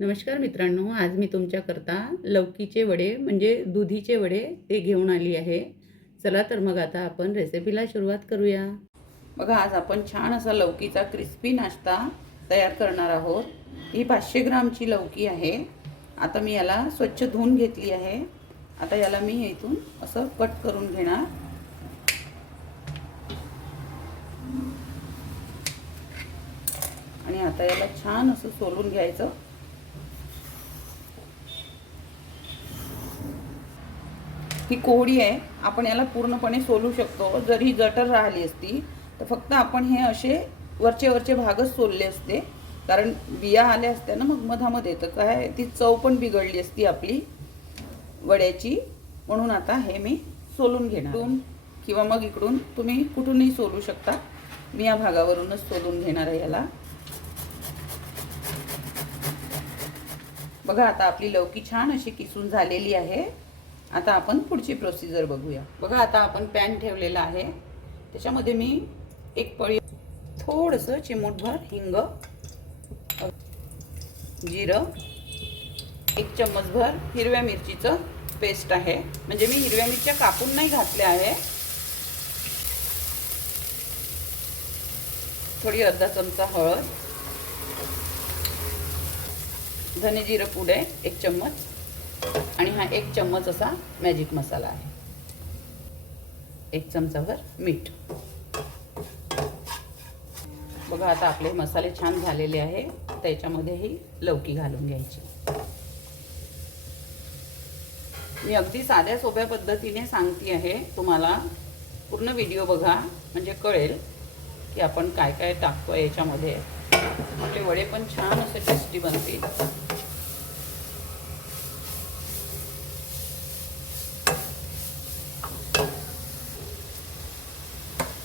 नमस्कार मित्रांनो, आज मी तुमच्याकरता लौकीचे वडे म्हणजे दुधीचे वडे ते घेऊन आली आहे. चला तर मग आता आपण रेसिपीला सुरुवात करूया. बघा, आज आपण छान असा लौकीचा क्रिस्पी नाश्ता तयार करणार आहोत. ही 500 ग्रामची लौकी आहे. आता मी याला स्वच्छ धुवून घेतली आहे. आता याला मी इथून असं कट करून घेणार. आणि आता याला छान असं सोलून घ्यायचं. ही कोहडी आहे, आपण याला पूर्णपणे सोलू शकतो. जर ही जटर राहिली असती तर फक्त आपण हे असे वरचे भागच सोलले असते, कारण बिया आल्या असत्या ना मग मधामध्ये, तर काय ती चव पण बिघडली असती आपली वड्याची. म्हणून आता हे मी सोलून घेणार. किंवा मग इकडून तुम्ही कुठूनही सोलू शकता. मी या भागावरूनच सोलून घेणार आहे याला. बघा, आता आपली लौकी छान अशी किसून झालेली आहे. आता आपण पुढची प्रोसिजर बघूया. बघा, आता आपण पॅन ठेवलेला आहे. त्याच्यामध्ये मी एक पळी थोडंसं चिमूटभर हिंग, जिरं, 1 चम्मचभर हिरव्या मिरचीचं पेस्ट आहे. म्हणजे मी हिरव्या मिरच्या कापून नाही घातल्या आहे. थोडी अर्धा चमचा हळद, धने जिरं पूड आहे 1 चम्मच, आणि हा 1 चम्मच असा मॅजिक मसाला आहे. 1 चमचाभर मीठ. बघा, आता आपले मसाले छान झालेले आहे. त्याच्यामध्ये ही लौकी घालून घ्यायची. मी अगदी साध्या सोप्या पद्धतीने सांगते आहे. तुम्हाला पूर्ण व्हिडिओ बघा म्हणजे कळेल की आपण काय काय टाकतो याच्यामध्ये. आपले वडे पण छान असे टेस्टी बनतील.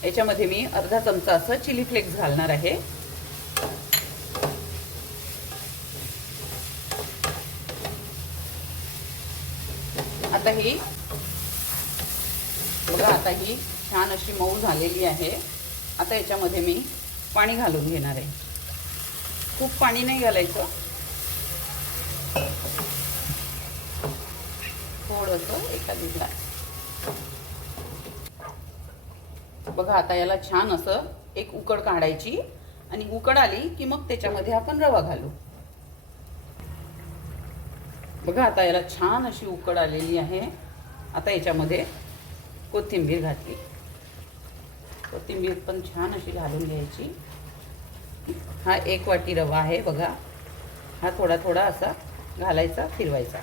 याच्यामध्ये मी अर्धा चमचा असं चिली फ्लेक्स घालणार आहे. आता ही बघा, आता ही छान अशी मऊ झालेली आहे. आता याच्यामध्ये मी पाणी घालून घेणार आहे. खूप पाणी नाही घालायचं, थोडंसं एखादी ग्लास. बघा, आता याला छान असं एक उकड काढायची, आणि उकड आली की मग त्याच्यामध्ये आपण रवा घालू. बघा, आता याला छान अशी उकड आलेली आहे. आता याच्यामध्ये कोथिंबीर घातली. कोथिंबीर पण छान अशी घालून घ्यायची. हा 1 वाटी रवा आहे. बघा, हा थोडा थोडा असा घालायचा, फिरवायचा,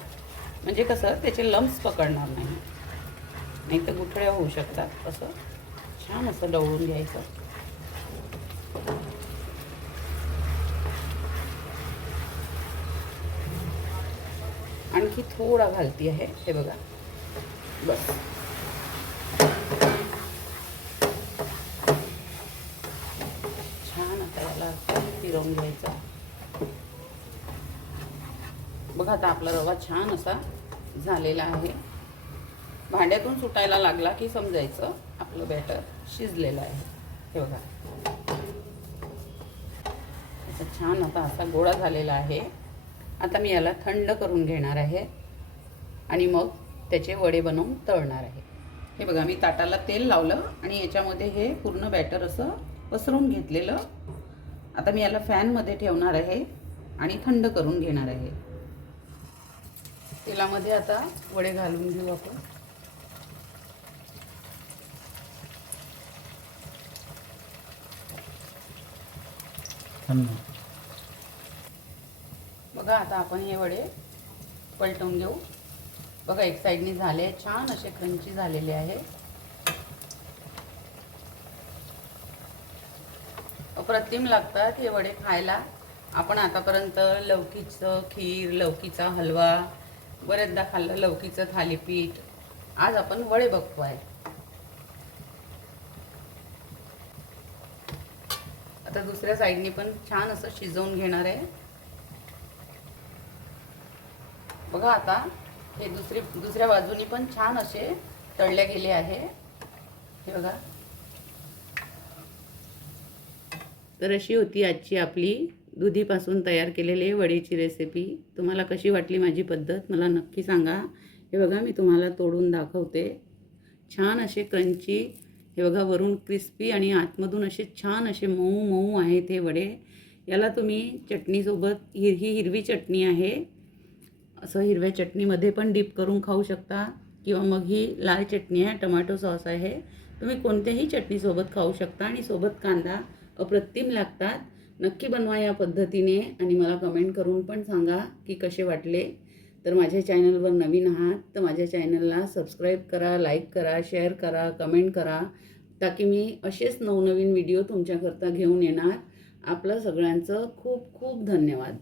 म्हणजे कसं त्याचे लम्प्स पकडणार नाही तर गुठळ्या होऊ शकतात. असं छान असं ढवळून घ्यायचं. आणखी थोडा घालती आहे, हे बघा, बस. छान आता याला फिरवून घ्यायचा. बघा, आता आपला रवा छान असा झालेला आहे. भांड्यातून सुटायला लागला की समजायचं आपलं बॅटर शिजलेलं आहे. हे बघा, असं छान आता असा गोळा झालेला आहे. आता मी याला थंड करून घेणार आहे आणि मग त्याचे वडे बनवून तळणार आहे. हे बघा, मी ताटाला तेल लावलं आणि याच्यामध्ये हे पूर्ण बॅटर असं पसरून घेतलेलं. आता मी याला फॅनमध्ये ठेवणार आहे आणि थंड करून घेणार आहे. तेलामध्ये आता वडे घालून घेऊ आपण. बघा, आता आपण हे वडे पलटवून घेऊ. बघा, एक साईडनी झाले, छान असे क्रंची झालेले आहे. अप्रतिम लागतात हे वडे खायला. आपण आतापर्यंत लौकीचं खीर, लौकीचा हलवा बरेचदा खाल्लं, लौकीचं थालीपीठ. आज आपण वडे बघतो आहे. आता दुसऱ्या साईडनी पण छान असं शिजवून घेणार आहे. बघा, आता हे दुसऱ्या बाजूनी पण छान असे तळले गेले आहे. हे बघा. तर अशी होती आजची आपली दुधीपासून तयार केलेली वडीची रेसिपी. तुम्हाला कशी वाटली माझी पद्धत मला नक्की सांगा. हे बघा मी तुम्हाला तोडून दाखवते. छान असे क्रंची, हे बघा वरून क्रिस्पी आणि आतमधून असे छान असे मऊ मऊ आहेत हे वडे. याला तुम्ही चटणीसोबत ही हिरवी चटणी आहे, असं हिरव्या चटणीमध्ये पण डीप करून खाऊ शकता, किंवा मग ही लाल चटणी आहे, टोमॅटो सॉस आहे, तुम्ही कोणत्याही चटणीसोबत खाऊ शकता. आणि सोबत कांदा अप्रतिम लागतात. नक्की बनवा या पद्धतीने आणि मला कमेंट करून पण सांगा की कसे वाटले. तर माझ्या चॅनलवर नवीन आहात तर माझ्या चॅनलला सबस्क्राईब करा, लाईक करा, शेअर करा, कमेंट करा, ताकी मी असेच नवनवीन व्हिडिओ तुमच्याकरता घेऊन येणार. आपलं सगळ्यांचं खूप खूप धन्यवाद.